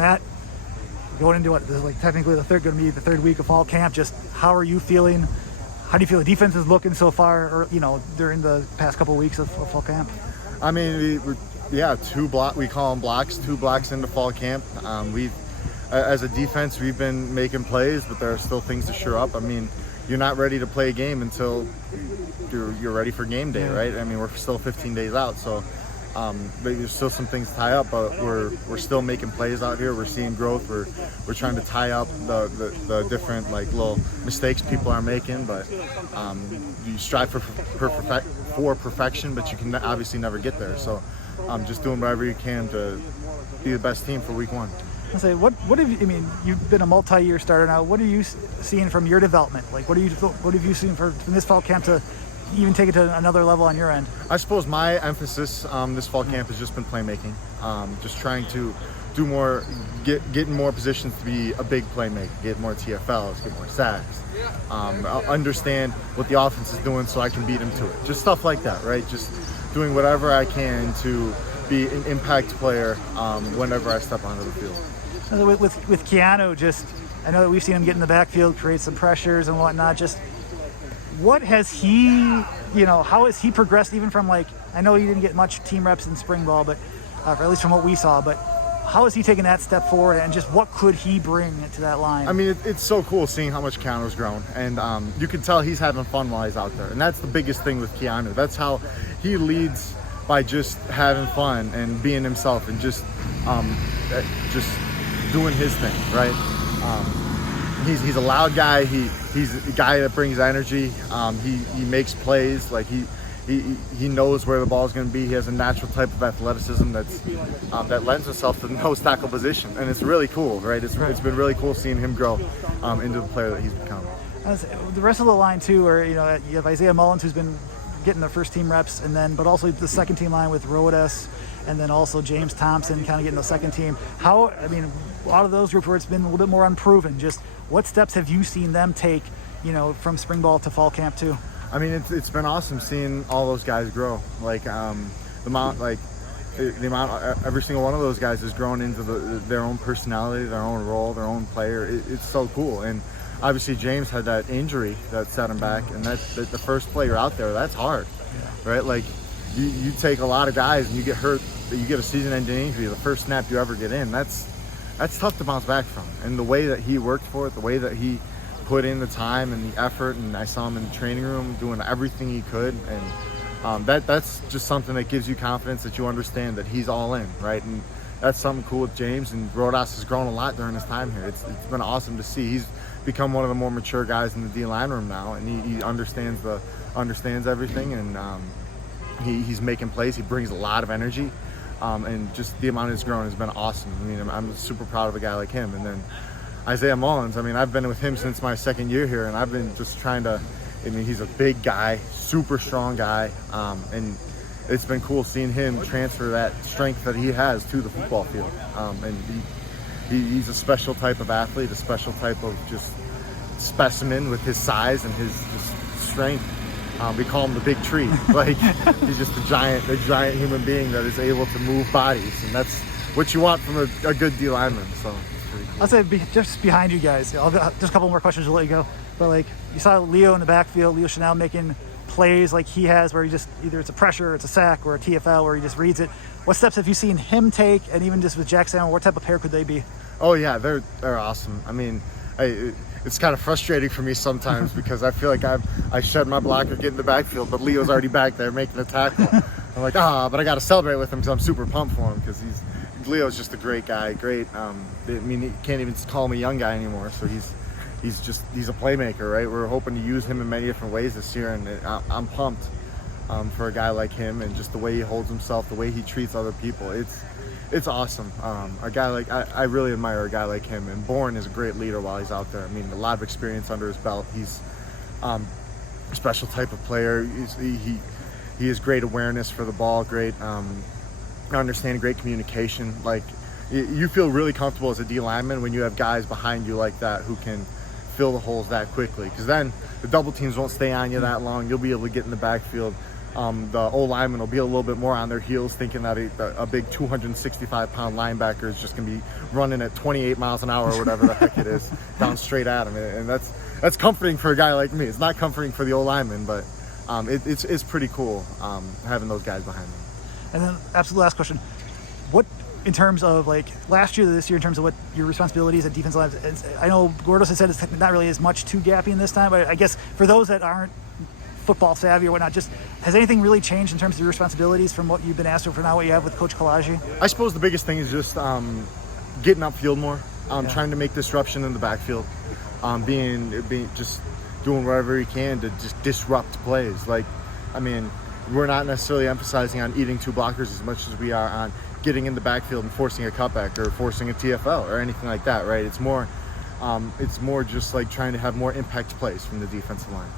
Matt, going into what this is like technically going to be the third week of fall camp. Just how are you feeling? How do you feel the defense is looking so far, or during the past couple of weeks of fall camp? I mean, we call them blocks. 2 blocks into fall camp. As a defense, we've been making plays, but there are still things to shore up. I mean, you're not ready to play a game until you're ready for game day, right? I mean, we're still 15 days out, so but there's still some things to tie up. But we're still making plays out here. We're seeing growth. We're trying to tie up the different like little mistakes people are making. But you strive for perfection, but you can obviously never get there. So just doing whatever you can to be the best team for week 1. I say, what have you? I mean, you've been a multi-year starter now. What are you seeing from your development? Like, what have you seen from this fall camp to even take it to another level on your end? I suppose my emphasis this fall camp has just been playmaking. Just trying to do more, get in more positions to be a big playmaker, get more TFLs, get more sacks, understand what the offense is doing so I can beat them to it. Just stuff like that, right? Just doing whatever I can to be an impact player whenever I step onto the field. With Keeanu, just I know that we've seen him get in the backfield, create some pressures and whatnot. Just what has he, how has he progressed even from like, I know he didn't get much team reps in spring ball, but or at least from what we saw, but how has he taken that step forward and just what could he bring to that line? I mean, it's so cool seeing how much Keanu's grown, and you can tell he's having fun while he's out there, and that's the biggest thing with Keeanu. That's how he leads, by just having fun and being himself and just doing his thing, right? He's a loud guy. He's a guy that brings energy. He makes plays. Like he knows where the ball is going to be. He has a natural type of athleticism that lends itself to the nose tackle position, and it's really cool, right? It's been really cool seeing him grow into the player that he's become. The rest of the line too, where you have Isaiah Mullins, who's been getting the first team reps, and then but also the second team line with Rodas, and then also James Thompson kind of getting the second team. A lot of those groups where it's been a little bit more unproven. Just what steps have you seen them take, from spring ball to fall camp too? I mean, it's been awesome seeing all those guys grow. Like the amount every single one of those guys has grown into their own personality, their own role, their own player. It's so cool. And obviously James had that injury that set him back, and that's the first player out there. That's hard, right? Like you take a lot of guys and you get hurt, you get a season-ending injury, the first snap you ever get in. That's tough to bounce back from. And the way that he worked for it, the way that he put in the time and the effort, and I saw him in the training room doing everything he could, and that's just something that gives you confidence that you understand that he's all in, right? And that's something cool with James, and Rodas has grown a lot during his time here. It's been awesome to see. He's become one of the more mature guys in the D-line room now, and he understands everything, and he's making plays. He brings a lot of energy, and just the amount he's grown has been awesome. I mean, I'm super proud of a guy like him. And then Isaiah Mullins, I mean, I've been with him since my second year here, and I've been just trying to, he's a big guy, super strong guy, and it's been cool seeing him transfer that strength that he has to the football field. And he's a special type of athlete, a special type of just specimen with his size and his just strength. We call him the big tree. Like, he's just a giant human being that is able to move bodies, and that's what you want from a good D lineman. So it's pretty cool. I'll say just behind you guys. Just a couple more questions to let you go. But like, you saw Leo in the backfield, Leo Chanel making plays like he has, where he just either it's a pressure, or it's a sack, or a TFL, where he just reads it. What steps have you seen him take, and even just with Jackson, what type of pair could they be? Oh yeah, they're awesome. I mean, it's kind of frustrating for me sometimes because I feel like I shed my blocker, get in the backfield, but Leo's already back there making the tackle. I'm like, but I got to celebrate with him because I'm super pumped for him, because Leo's just a great guy, great. You can't even call him a young guy anymore, so he's a playmaker, right? We're hoping to use him in many different ways this year, and I'm pumped for a guy like him, and just the way he holds himself, the way he treats other people. It's awesome. A guy like I really admire a guy like him, and Bourne is a great leader while he's out there. I mean, a lot of experience under his belt. He's a special type of player. He has great awareness for the ball, great understanding, great communication. Like, you feel really comfortable as a D lineman when you have guys behind you like that who can fill the holes that quickly, because then the double teams won't stay on you that long. You'll be able to get in the backfield the O-lineman will be a little bit more on their heels, thinking that a big 265-pound linebacker is just going to be running at 28 miles an hour or whatever the heck it is down straight at him. And that's comforting for a guy like me. It's not comforting for the O-lineman, but it's pretty cool having those guys behind me. And then, absolute last question: what, in terms of like last year to this year, in terms of what your responsibilities at defensive line? I know Gordos has said it's not really as much two gapping this time, but I guess for those that aren't football savvy or whatnot, just has anything really changed in terms of your responsibilities from what you've been asked for now, what you have with Coach Kalaji? I suppose the biggest thing is just getting upfield more, trying to make disruption in the backfield, being just doing whatever he can to just disrupt plays. Like, I mean, we're not necessarily emphasizing on eating two blockers as much as we are on getting in the backfield and forcing a cutback or forcing a TFL or anything like that, right? It's more just like trying to have more impact plays from the defensive line.